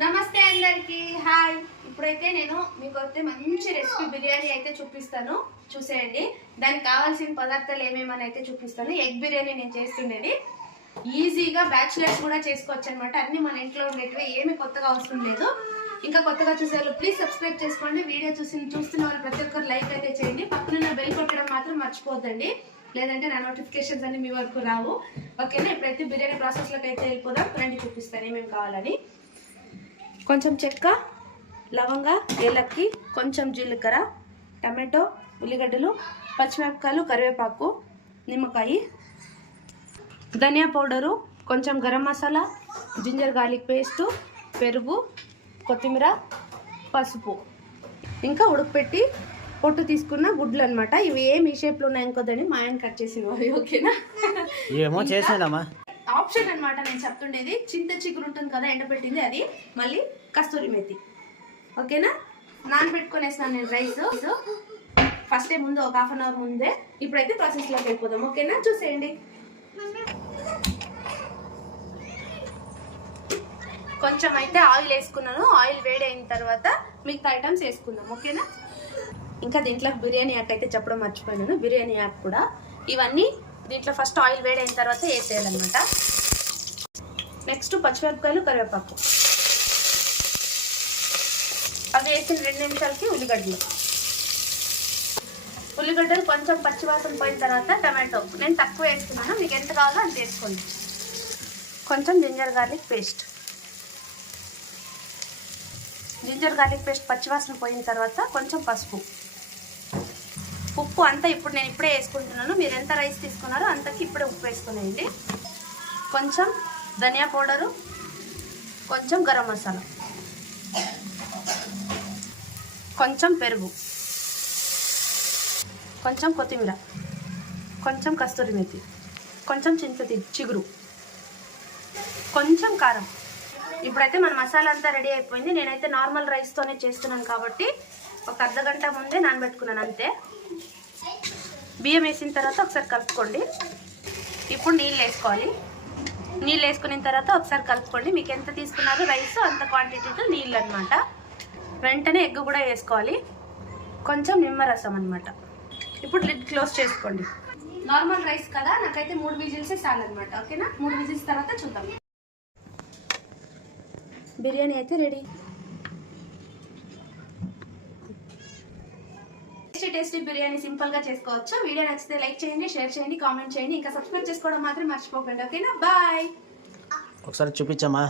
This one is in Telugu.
నమస్తే అందరికి హాయ్. ఇప్పుడైతే నేను మీకు మంచి రెసిపీ బిర్యానీ అయితే చూపిస్తాను, చూసేయండి. దానికి కావాల్సిన పదార్థాలు ఏమేమని అయితే చూపిస్తాను. ఎగ్ బిర్యానీ నేను చేస్తుండేది, ఈజీగా బ్యాచులర్స్ కూడా చేసుకోవచ్చు అనమాట. అన్ని మన ఇంట్లో ఉండేటివి, ఏమి కొత్తగా అవసరం లేదు. ఇంకా కొత్తగా చూసేవాళ్ళు ప్లీజ్ సబ్స్క్రైబ్ చేసుకోండి. వీడియో చూస్తున్న వాళ్ళు ప్రతి ఒక్కరు లైక్ అయితే చేయండి. పక్కన బెల్ కొట్టడం మాత్రం మర్చిపోద్దండి, లేదంటే నా నోటిఫికేషన్స్ అన్ని మీ వరకు రావు. ఓకేనా? ఇప్పుడైతే బిర్యానీ ప్రాసెస్లోకి అయితే వెళ్ళిపోదాం. రండి చూపిస్తాను ఏమేమి కావాలని. కొంచెం చెక్క, లవంగ, ఏలక్కి, కొంచెం జీలకర్ర, టమాటో, ఉల్లిగడ్డలు, పచ్చిమిరపకాయలు, కరివేపాకు, నిమ్మకాయ, ధనియా పౌడరు, కొంచెం garam masala, ginger garlic paste, పెరుగు, కొత్తిమీర, పసుపు, ఇంకా ఉడకపెట్టి పొట్టు తీసుకున్న గుడ్లు అనమాట. ఇవి ఏమి ఈ షేప్లో ఉన్నాయి అనుకోదని మా ఆయన కట్ చేసి. ఓకేనా? ఏమో చేసాడమ్మా, ఆప్షన్ అనమాట నేను చెప్తుండేది. చింత చిగురు ఉంటుంది కదా, ఎండబెట్టింది అది, మళ్ళీ కస్తూరి మేతి. ఓకేనా? నానబెట్టుకునేసాను నేను రైస్ ఫస్ట్ ముందు ఒక హాఫ్ అన్ అవర్ ముందే. ఇప్పుడైతే ప్రాసెస్లోకి వెళ్ళిపోదాం. ఓకేనా? చూసేయండి. కొంచెం అయితే ఆయిల్ వేసుకున్నాను. ఆయిల్ వేడి అయిన తర్వాత మిగతా ఐటమ్స్ వేసుకుందాం. ఓకేనా? ఇంకా దీంట్లో బిర్యానీ ఆకు అయితే చెప్పడం మర్చిపోయాను. బిర్యానీ ఆకు కూడా ఇవన్నీ దీంట్లో ఫస్ట్ ఆయిల్ వేడి అయిన తర్వాత వేసేయాలన్నమాట. నెక్స్ట్ పచ్చిమిరపకాయలు, కరివేపాకు, అవి వేసిన 2 నిమిషాలకి ఉల్లిగడ్డలు కొంచెం పచ్చివాసన పోయిన తర్వాత టమాటో నేను తక్కువ వేసుకున్నాను, మీకు ఎంత కావాలో అంత వేసుకోండి. కొంచెం జింజర్ గార్లిక్ పేస్ట్ పచ్చివాసన పోయిన తర్వాత కొంచెం పసుపు, ఉప్పు అంతా ఇప్పుడు నేను ఇప్పుడే వేసుకుంటున్నాను. మీరు ఎంత రైస్ తీసుకున్నారో అంతకి ఇప్పుడే ఉప్పు వేసుకునేయండి. కొంచెం ధనియా పౌడరు, కొంచెం గరం మసాలా, కొంచెం పెరుగు, కొంచెం కొత్తిమీర, కొంచెం కస్తూరి మేతి, కొంచెం చింత చిగురు, కొంచెం కారం. ఇప్పుడైతే మన మసాలా అంతా రెడీ అయిపోయింది. నేనైతే నార్మల్ రైస్తోనే చేస్తున్నాను కాబట్టి ఒక అర్ధగంట ముందే నానబెట్టుకున్నాను అంతే. బియ్యం వేసిన తర్వాత ఒకసారి కలుపుకోండి. ఇప్పుడు నీళ్ళు వేసుకోవాలి. నీళ్ళు వేసుకున్న తర్వాత ఒకసారి కలుపుకోండి. మీకు ఎంత తీసుకున్నారో రైస్ అంత క్వాంటిటీతో నీళ్ళు అనమాట. వెంటనే ఎగ్ కూడా వేసుకోవాలి, కొంచెం నిమ్మరసం అనమాట. ఇప్పుడు లిడ్ క్లోజ్ చేసుకోండి. నార్మల్ రైస్ కదా, నాకైతే 3 విజిల్సే చాలన్నమాట. ఓకేనా? 3 విజిల్స్ తర్వాత చూద్దాం. బిర్యానీ అయితే రెడీ. టేస్టీ బిర్యానీ సింపుల్ గా చేసుకోవచ్చు. వీడియో నచ్చితే లైక్ చేయండి, షేర్ చేయండి, కామెంట్ చేయండి. ఇంకా సబ్స్క్రైబ్ చేసుకోవడం మాత్రం మర్చిపోకండి. ఓకేనా? బాయ్. ఒకసారి చూపించమ్మా.